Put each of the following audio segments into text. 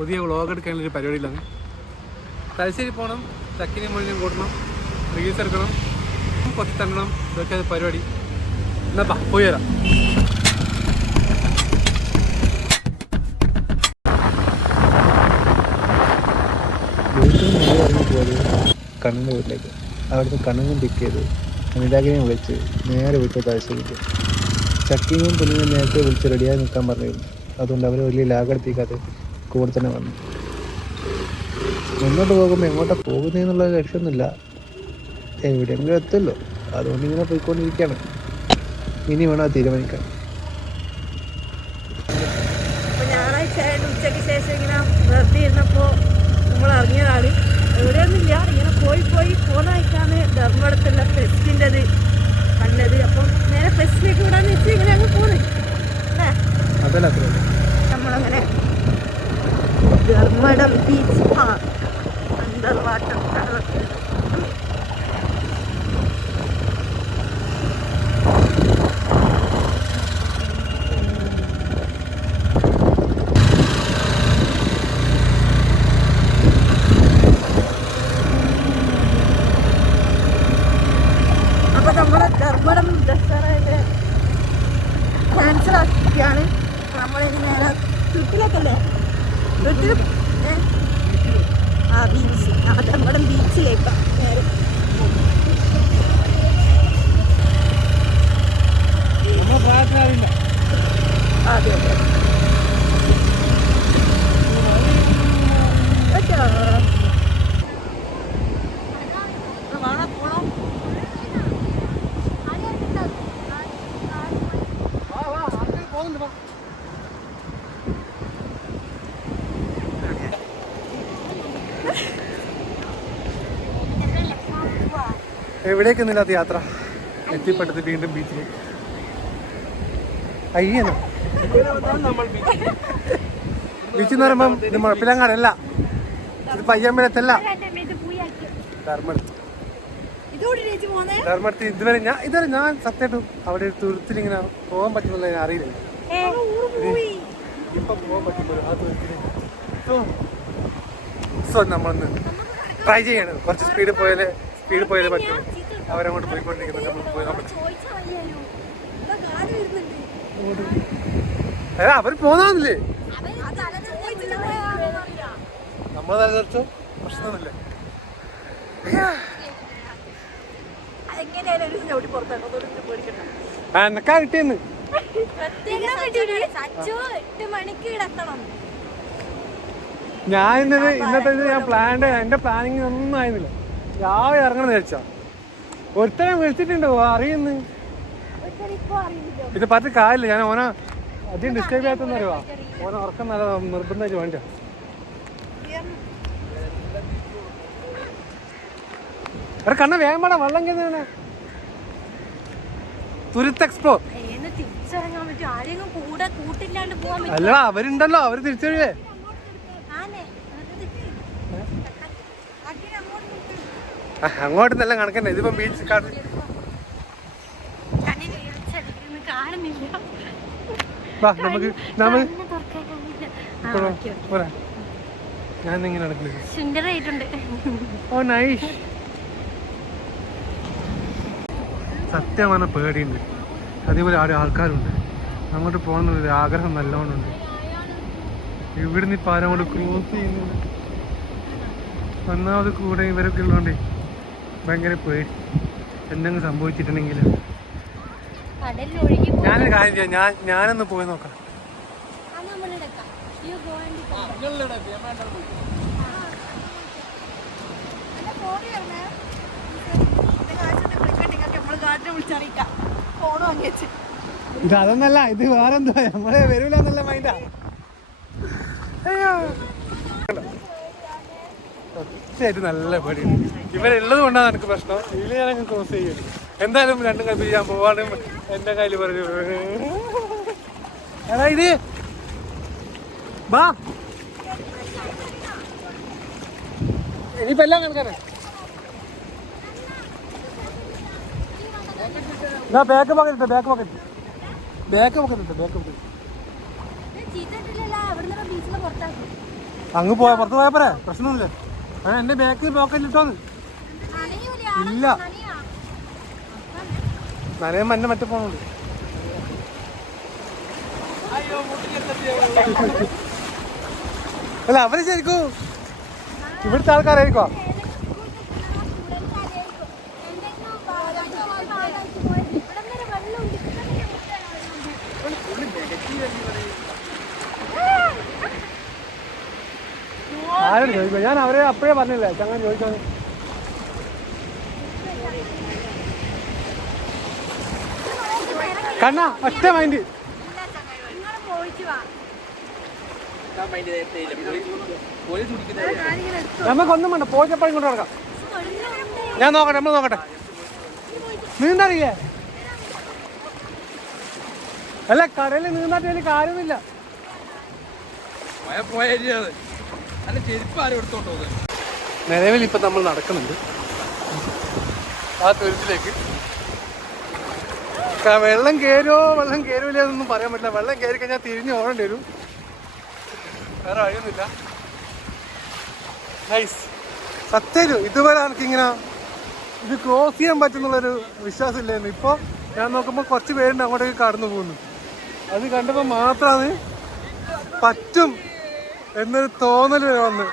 പുതിയ വ്ളോഗ് എടുക്കാനുള്ളൊരു പരിപാടിയിലാണ്. തലശ്ശേരി പോകണം, ചക്കിനെയും മുഴുവനും കൂട്ടണം, റീൽസ് എടുക്കണം, കുറച്ച് തരണം, ഇതൊക്കെ പരിപാടി. എന്നാ പോയി വരാം. കണ്ണൻ്റെ വീട്ടിലേക്ക് അവിടുത്തെ കണ്ണനും പിക്ക് ചെയ്ത് അനിതാകിനെ വിളിച്ച് നേരെ വിട്ടു തലശ്ശേരിക്ക്. ചക്കിയും പുണ്ണിനെ നേരത്തെ വിളിച്ച് റെഡിയായി നിൽക്കാൻ പറഞ്ഞിരുന്നു. അതുകൊണ്ട് അവർ വലിയ ലാഗെടുപ്പിക്കാതെ കൂടെ തന്നെ വന്നു. മുന്നോട്ട് പോകുമ്പോൾ എങ്ങോട്ടാണ് പോകുന്നതെന്നുള്ള ലക്ഷ്യമൊന്നുമില്ല, എവിടെയെങ്കിലും എത്തുമല്ലോ. അതുകൊണ്ട് ഇങ്ങനെ പോയിക്കൊണ്ടിരിക്കുകയാണ്. ഇനി വേണം അത് തീരുമാനിക്കാൻ. ഞായറാഴ്ച ഉച്ചയ്ക്ക് ശേഷം ഇങ്ങനെ വെറുതെ ഇരുന്നപ്പോൾ നമ്മൾ ഇറങ്ങിയതാണ്. എവിടെയൊന്നുമില്ല, ഇങ്ങനെ പോയി പോകുന്നതായിട്ടാണ് ധർമ്മടത്തുള്ള ഫെസ്റ്റിൻ്റെത് കണ്ടത്. അപ്പം നേരെ ഫെസ്റ്റിലേക്ക് വിടാന്ന് വെച്ച് ഇങ്ങനെ അങ്ങ് പോകുന്നത്. നമ്മളങ്ങനെ ധർമ്മടം ബീച്ച് അണ്ടർ വാട്ടർ ാണ് നമ്മളിനി നേരെ ട്രിപ്പിലേക്കല്ലേ ബീച്ച് ധർമ്മടം ബീച്ചിലേക്കാണ് നേരെ. അതെ എവിടേക്കൊന്നുമില്ലാത്ത യാത്ര എത്തിപ്പെട്ടത് വീണ്ടും ബീച്ചിലേക്ക്. അയ്യനോ ബീച്ച് എന്ന് പറയുമ്പം ഇത് മുഴപ്പിലങ്ങാടല്ല, ഇത് പയ്യമ്പലത്തല്ല, ധർമ്മടത്ത്. ഇതുവരെ ഞാൻ സത്യമായിട്ടും അവിടെ ഒരു തുരുത്തിൽ ഇങ്ങനെ പോകാൻ പറ്റുന്നില്ല, ഞാൻ അറിയില്ല. ഇപ്പൊ പോകാൻ പറ്റുമ്പോൾ ആ തുരുത്തിൽ നമ്മളൊന്ന് ട്രൈ ചെയ്യണം. കുറച്ച് സ്പീഡ് പോയാലേ പറ്റുള്ളൂ. അവരങ്ങോട്ട് പോയിക്കൊണ്ടിരിക്കുന്നത് നമ്മൾ പോകാൻ പറ്റും. അവർ പോന്നാന്നില്ലേ, നമ്മൾ തലതെറിച്ചോ പ്രശ്നമൊന്നുമില്ല. എനക്കാ കിട്ടിയെന്ന് ഞാൻ ഇന്നത്തെ എന്റെ പ്ലാനിങ് ഒന്നും ആയിരുന്നില്ല. രാവിലെ ഇറങ്ങണം വിചാരിച്ചാ ഒരുത്തനെ വിളിച്ചിട്ടുണ്ടോ അറിയുന്നു. ഇത് പറ്റി കാര്യമില്ല, ഞാൻ ഓന അധികം ഡിസ്റ്റർബ് ചെയ്യാത്തെന്ന് അറിയുവാ. ഓന ഉറക്കം നല്ല നിർബന്ധമായിട്ട് വേണ്ട. എടാ കണ്ണ വേഗം വേണം, വെള്ളം കയറുന്ന തുരുത്ത് എക്സ്പ്ലോർ. അല്ല അവരുണ്ടല്ലോ, അവര് തിരിച്ചറിയേ. അങ്ങോട്ട് നല്ല കണക്കന്നെ. ഇതിപ്പോ ബീച്ച് ഞാൻ ഇങ്ങനെ നടക്കുന്നത്. ഓ നൈസ്. സത്യമാണ് പേടിയുണ്ട്, അതേപോലെ അവിടെ ആൾക്കാരുണ്ട്. അങ്ങോട്ട് പോകുന്നൊരു ആഗ്രഹം നല്ലോണമുണ്ട്. ഇവിടുന്ന് ഇപ്പം ആരങ്ങോട്ട് ക്രോസ് ചെയ്യുന്നുണ്ട്. ഒന്നാമത് കൂടെ ഇവരൊക്കെ ഉള്ളതുകൊണ്ട് ഭയങ്കര പേടി, എന്തെങ്കിലും സംഭവിച്ചിട്ടുണ്ടെങ്കിൽ. ഞാനൊരു കാര്യം ചെയ്യാം, ഞാനൊന്ന് പോയി നോക്കാം. ഇത് അതൊന്നല്ല, ഇത് വേറെന്തോ നമ്മളെ വരൂല എന്നുള്ള മൈൻഡാ. തീർച്ചയായിട്ടും നല്ല പേടിയുണ്ട്. ഇവരുള്ളത് കൊണ്ടാണ് എനിക്ക് പ്രശ്നം. ഇതിൽ ഞാൻ ക്രോസ് ചെയ്യും. എന്തായാലും രണ്ടും കൽപ്പിച്ച് ഞാൻ പോവാണ്. എന്റെ കയ്യിൽ പറഞ്ഞു എടാ ഇത് ബാ, ഇനിയിപ്പോ എല്ലാം കണക്കാണ്. ബാക്ക് പോക്കറ്റ് അങ്ങ് പോയാ പുറത്ത് പോയാ പോരെ, പ്രശ്നമൊന്നുമില്ല. എന്റെ ബാക്കിൽ പോക്കറ്റിലിട്ടോന്ന് ഇല്ല, നനയുമ്പോ എന്നെ മറ്റേ പോണുണ്ട്. അല്ല അവര് ശരിക്കും ഇവിടുത്തെ ആൾക്കാരായിരിക്കോ? ആരോട് ചോദിക്കോ? ഞാൻ അവരെ അപ്പോഴേ പറഞ്ഞില്ല ചങ്ങനെ ചോദിക്കാൻ. കണ്ണ ഒറ്റ മൈൻഡ് നമുക്കൊന്നും വേണ്ട, പോച്ചപ്പഴം കൊണ്ട് നടക്കാം. ഞാൻ നോക്കട്ടെ, നമ്മൾ നോക്കട്ടെ. നീന്തറിയില്ലേ? അല്ല കടയിൽ നീന്താട്ട് വലിയ കാര്യമൊന്നുമില്ല. നിലവിൽ ഇപ്പൊ നമ്മൾ നടക്കുന്നുണ്ട് ആ തുരുത്തിലേക്ക്. വെള്ളം കയറുമോ വെള്ളം കയറൂല എന്നൊന്നും പറയാൻ പറ്റില്ല. വെള്ളം കയറി കഴിഞ്ഞാൽ തിരിഞ്ഞ് ഓടേണ്ടി വരും, വേറെ വഴിയൊന്നുമില്ല. നൈസ്. സത്യം ഇതുവരെ എനിക്കിങ്ങനെ ഇത് ക്രോസ് ചെയ്യാൻ പറ്റുന്നുള്ളൊരു വിശ്വാസമില്ലായിരുന്നു. ഇപ്പോൾ ഞാൻ നോക്കുമ്പോൾ കുറച്ച് പേരുണ്ട് അങ്ങോട്ടേക്ക് കടന്നു പോകുന്നു. അത് കണ്ടപ്പോൾ മാത്രമാണ് പറ്റും എന്നൊരു തോന്നൽ വന്ന്.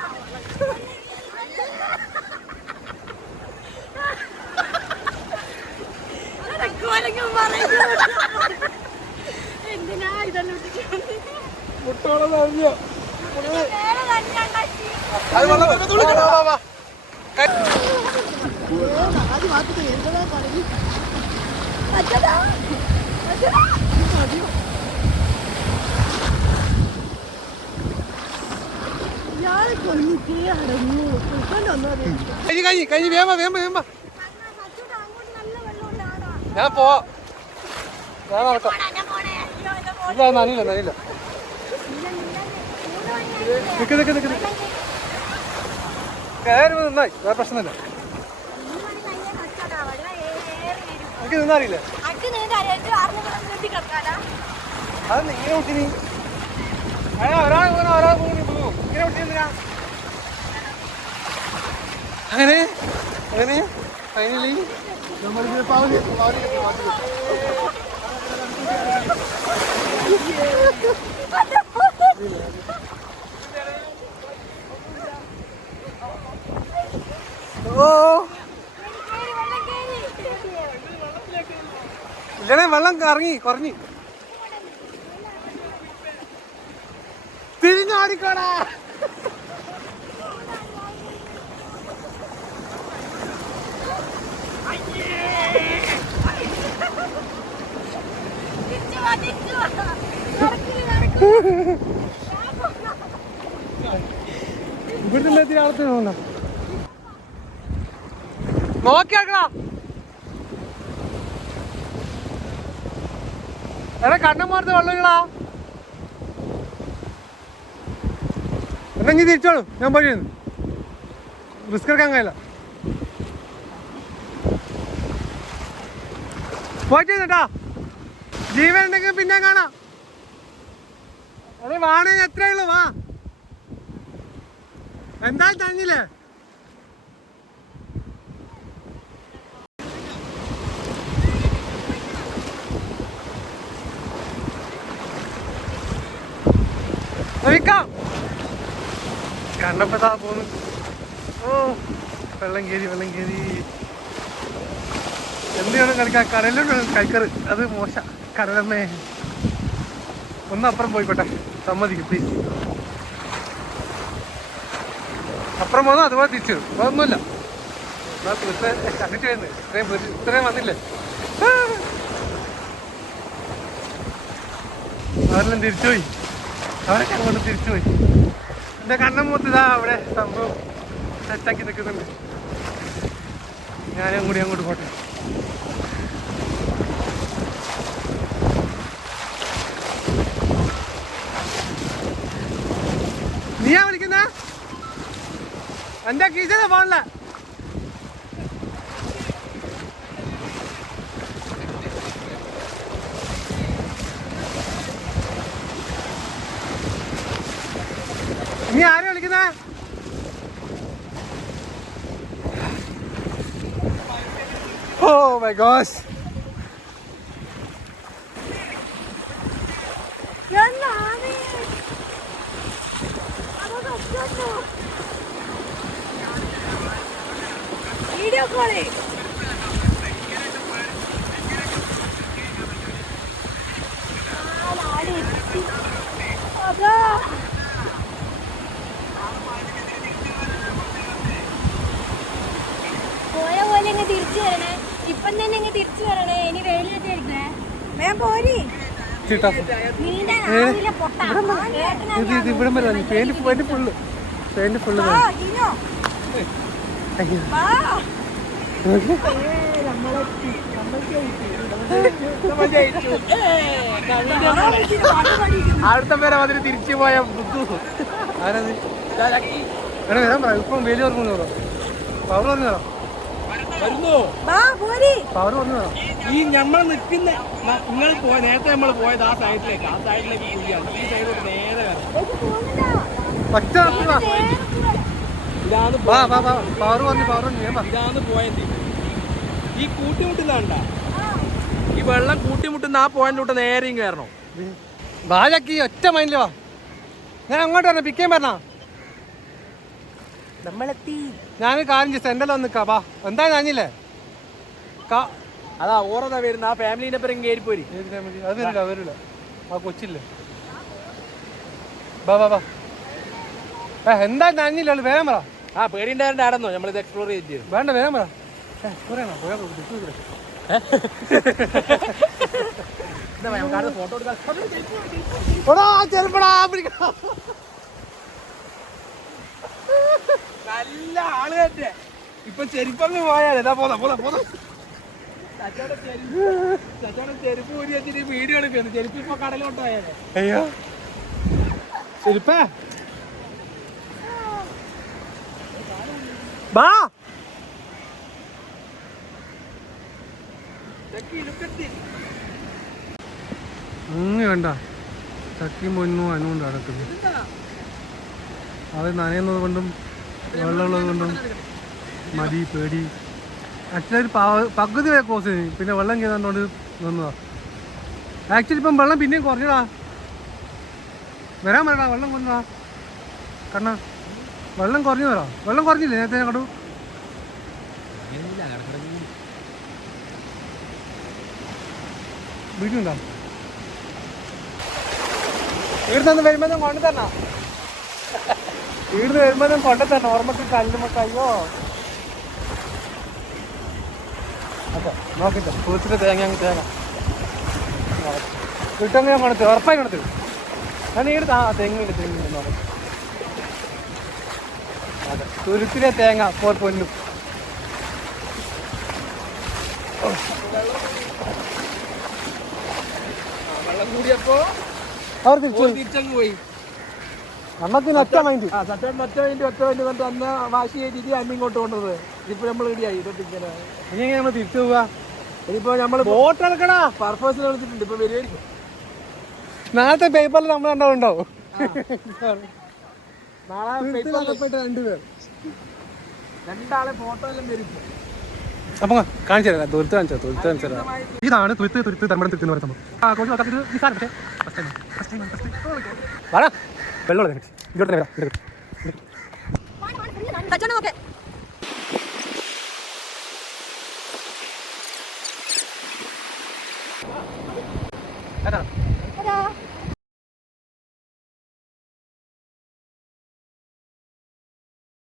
കഴിഞ്ഞ് വേമ്പ വേമ്പ വേമ്പ ഞാൻ പോവാ. ഞാൻ നോക്കാം. ഇല്ല നനിയില്ല നനിയില്ല. നിക്ക് നിക്ക് നിക്ക് നിക്ക്. കയറി നിന്നായി, വേറെ പ്രശ്നമില്ല. എനിക്ക് നിന്നറിയില്ലേ? അത് ഇങ്ങനെ വിട്ടിനി ഒരാൾ പോകും. ഇങ്ങനെ വിട്ടിരുന്നാ അങ്ങനെ അങ്ങനെ ഫൈനലി നമ്മളിത് പാവലി ഇല്ലണേ വെള്ളം കറങ്ങി കുറഞ്ഞി തിരിഞ്ഞാടിക്കോടാ. ഇവിടുത്തെ എത്തിയ ആളത്ത് തോന്നാ നോക്കിയാക്കടാ. എടാ കണ്ണന്മാർത്തെ വെള്ളങ്ങളാ എന്നെങ്കിൽ തിരിച്ചോളൂ. ഞാൻ പോയി റിസ്ക് എടുക്കാൻ കഴിയില്ല. പോയിട്ട് കേട്ടാ, ജീവൻ ഉണ്ടെങ്കിൽ പിന്നെ കാണാം. അതെ വാണേ എത്രയുള്ളൂ വാ. എന്തായാലും തന്നില്ലേ? കണ്ണപ്പതാ പോന്നു. ഓ വെള്ളം കയറി വെള്ളം കയറി. എന്ത് വേണം കളിക്കാൻ? കടലിലോട്ട് കഴിക്കറ് അത് മോശ. കടലമ്മേ ഒന്നപ്പുറം പോയിക്കോട്ടെ, സമ്മതിക്കും പ്ലീസ്. അപ്പുറം പോന്നോ അതുപോലെ തിരിച്ചു അതൊന്നുമില്ല. കണ്ടിട്ട് വരുന്നത് ഇത്രയും വന്നില്ലേ? അവരെല്ലാം തിരിച്ചുപോയി, അവരൊക്കെ അങ്ങോട്ട് തിരിച്ചുപോയി. എൻ്റെ കണ്ണം മൊത്തം അവിടെ സംഭവം സെറ്റാക്കി നിൽക്കുന്നുണ്ട്. ഞാനും കൂടി അങ്ങോട്ട് പോട്ടെ. നീയാ വിളിക്കുന്ന? എൻ്റെ കീശ പോണില്ല. നീ ആരെയാ വിളിക്കുന്ന? My gosh. വീഡിയോ കോളേ പോയ പോലെ അങ്ങ് തിരിച്ചു വരണേ. ഇപ്പം തന്നെ അങ്ങ് തിരിച്ചു വരണേ. ഇനി വെയിലൊക്കെ എടുക്കണേ. ഞാൻ പോരി നീന്താൻ ആവില്ല പൊട്ടാ. ഇത് ഇവിടെ വരെ പെയിന്റ് ഫുള്ള് ഇനോ വാ അടുത്ത പേരെ അതിന് തിരിച്ചു പോയ ബുദ്ധു ആരത് എടാ വരാൻ പറ. ഇപ്പം വലിയ ഓർമ്മ പവർ പറഞ്ഞു തരാം. വാ പോരി പവർ പറഞ്ഞു തരാം. ഈ നമ്മൾ നിൽക്കുന്ന നിങ്ങൾ നേരത്തെ നമ്മൾ പോയത് ആ സൈഡിലേക്ക് പോവുകയാണ്. ഈ സൈഡിലോട്ട് നേരെ വരണം. ഒറ്റ ഇതാണ് പവർ പറഞ്ഞു ഞാൻ പറഞ്ഞു. ഇതാണ് പോയിന്റ്. ഈ കൂട്ടിമുട്ടുന്നണ്ട ഈ വെള്ളം കൂട്ടിമുട്ടുന്ന ആ പോയിന്റിലോട്ട് നേരെയും കയറണം. ബാലക്ക് ഒറ്റ മൈൻഡില് വാ. ഞാൻ അങ്ങോട്ട് വരണം. പിക്കാൻ പറഞ്ഞ നമ്മളെത്തി. ഞാൻ കാര്യം ചെയ്യും. സെന്ററിൽ വന്ന് നിൽക്കാം. വാ എന്താ ഞാനില്ലേ അതാ ഓറതാ വരുന്ന ആ ഫാമിലിന്റെ പേരും കയറിപ്പോരി. അത് വരില്ല ആ കൊച്ചില്ലേ. വാ എന്താ നനഞ്ഞില്ല. വേഗം പറ. ആ പേടിയുണ്ടായിരുന്ന ആടെന്നോ നമ്മളിത് എക്സ്പ്ലോർ ചെയ്ത്. വേണ്ട വേഗം പറ. ഫോട്ടോ നല്ല ആള് തന്നെ. ഇപ്പൊ ചെരുപ്പങ്ങ് പോയാലേ ചെരുപ്പ് ഊരി വെച്ചിട്ട് വീഡിയോ എടുക്കുന്നു. ചെരുപ്പ് ഇപ്പൊ കടലോട്ട് പോയാലേ. അയ്യോ ചെരുപ്പേ ബാ വേണ്ട. ചക്കി മുന്നും അനുകൊണ്ട് നടക്കുന്നു. അത് നനയുന്നത് കൊണ്ടും വെള്ളമുള്ളത് കൊണ്ടും മടി പേടി. ആക്ച്വലി ഒരു പകുതി വരെ ക്രോസ് ചെയ്തു. പിന്നെ വെള്ളം കയറാണ്ടോണ്ട് നിന്നതാ. ആക്ച്വലി ഇപ്പം വെള്ളം പിന്നെയും കുറഞ്ഞടാ. വരാൻ പറയടാ. വെള്ളം കുറഞ്ഞടാ കണ്ണ. വെള്ളം കുറഞ്ഞു വരാം. വെള്ളം കുറഞ്ഞില്ലേ നേരത്തെ കണ്ടു. വീട്ടിലുണ്ടോ? ഇവിടുന്ന് വരുമ്പോൾ കൊണ്ടു തരണം. ഇവിടുന്ന് വരുമ്പോൾ കൊണ്ടു തരണം. ഓർമ്മക്ക് കല്ലുമൊക്കെ. അയ്യോ അതെ നോക്കിട്ട് പൂച്ചിട്ട് തേങ്ങ കിട്ടുമെങ്കിൽ ഞാൻ കൊണ്ടു ഉറപ്പായി കൊണ്ടു. ഞാൻ ഈട് തെങ്ങില്ല നോക്കാം. അതെ തുരുത്തിലെ തേങ്ങ പൊന്നും. വെള്ളം കൂടിയപ്പോ അവർ തിരിച്ചു തിരിച്ചങ്ങ് പോയി. നമ്മക്കിന് ഒറ്റ മൈൻഡ്. ഒറ്റ മിനിറ്റ് അന്ന് വാശി ചെയ്തിട്ട് അമ്മ ഇങ്ങോട്ട് കൊണ്ടുവന്നത്. ഇതിപ്പോ നമ്മൾ റെഡിയായി. ഇങ്ങനെ ഇനി നമ്മൾ തിരിച്ചു പോവാ. ഇനിയിപ്പോ നമ്മള് ബോട്ട് ഇറക്കടാ. പർപ്പസിനെ വിളിച്ചിട്ടുണ്ട്. ഇപ്പൊ വരുമായിരിക്കും. നാളത്തെ പേപ്പറിൽ നമ്മൾ ഉണ്ടാവും. നാളെ രണ്ടുപേർ രണ്ടാളെ ഫോട്ടോ എല്ലാം വരും. അപ്പൊ കാണിച്ചു തരാം. തുരുത്ത് കാണിച്ചു തരാം. ഇതാണ് തുരുത്ത് ധർമ്മടം തിരുത്തുന്ന പറയുന്ന സംഭവം. വെള്ളം ഇങ്ങോട്ട് വരാം.